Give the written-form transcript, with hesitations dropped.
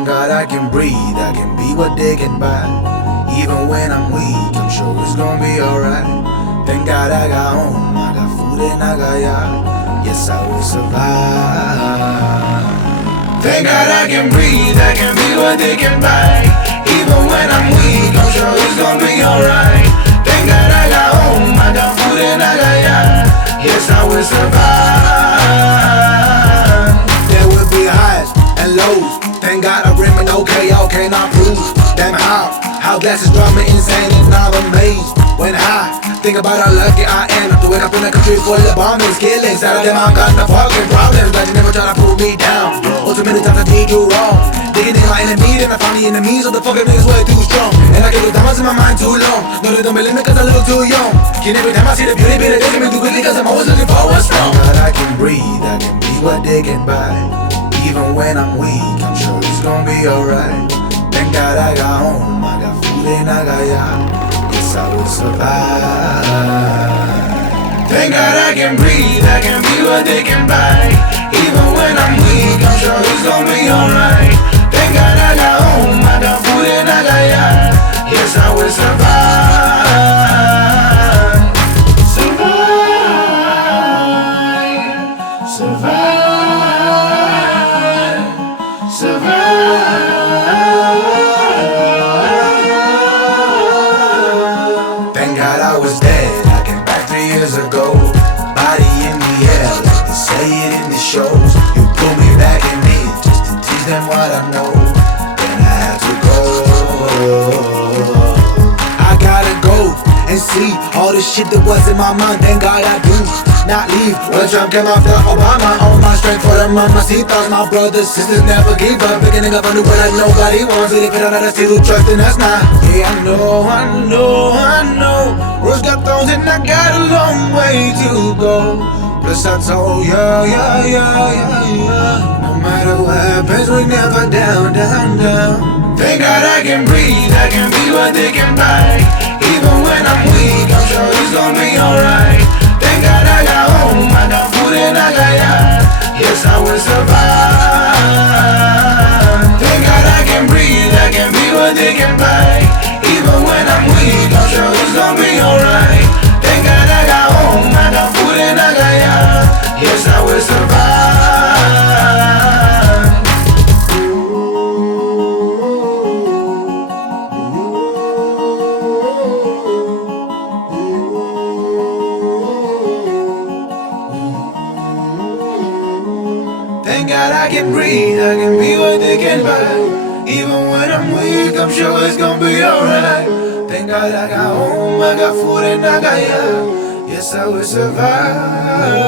Thank God I can breathe, I can be what they can buy. Even when I'm weak, I'm sure it's gonna be alright. Thank God I got home, I got food and I got yacht. Yes, I will survive. Thank God I can breathe, I can be what they can buy. Even when I'm weak, I'm sure it's gonna be alright. Thank God I got home, I got food and I got yacht. Yes, I will survive. There will be highs and lows. Thank God I remain okay, not prove. Damn how glasses drive me insane and I'm amazed. When I think about how lucky I am to wake up in a country full of bombings, killings. Out of them I got no fucking problems, but you never try to pull me down. Oh, too many times I did you wrong. Digging in my enemy, then I found the enemies of the fucking niggas way too strong. And I get those diamonds in my mind too long. No, they don't believe me cause I look too young. And every time I see the beauty, they take me too quickly cause I'm always looking for what's wrong. But I can breathe, I can be what they can buy. Even when I'm weak, I'm sure it's gonna be alright. Thank God I got home, I got food and I got yacht. Yes, I will survive. Thank God I can breathe, I can be what they can buy. Even when I'm weak, I'm sure it's gonna be alright. Thank God I got home, I got food and I got yacht. Yes, I will survive. Thank God I was dead, I came back 3 years ago. Body in the air, like they say it in the shows. You put me back in it, just to teach them what I know. Then I had to go. I gotta go and see all the shit that was in my mind. Thank God I do not leave. When Trump came after Obama, all my strength for the mamacitas. My brothers, sisters never give up. Picking up on the way like nobody wants it. If it don't let us see who trust in us now. Yeah, I know. Rose got thorns and I got a long way to go. Plus I told yeah. No matter what happens, we never down. Thank God I can breathe, I can be what they can buy. Even when I'm weak, I'm sure it's gonna be alright. Thank God I got home, I got food and I got yacht. Yes, I will survive. Thank God I can breathe, I can be what they can buy. Even when I'm weak, I'm sure it's gonna be alright. Thank God I got home, I got food and I got yacht. Yes, I will survive. Thank God I can breathe, I can be what they can buy. Even when I'm weak, I'm sure it's gonna be alright. Thank God I got home, I got food and I got yacht. Yes, I will survive.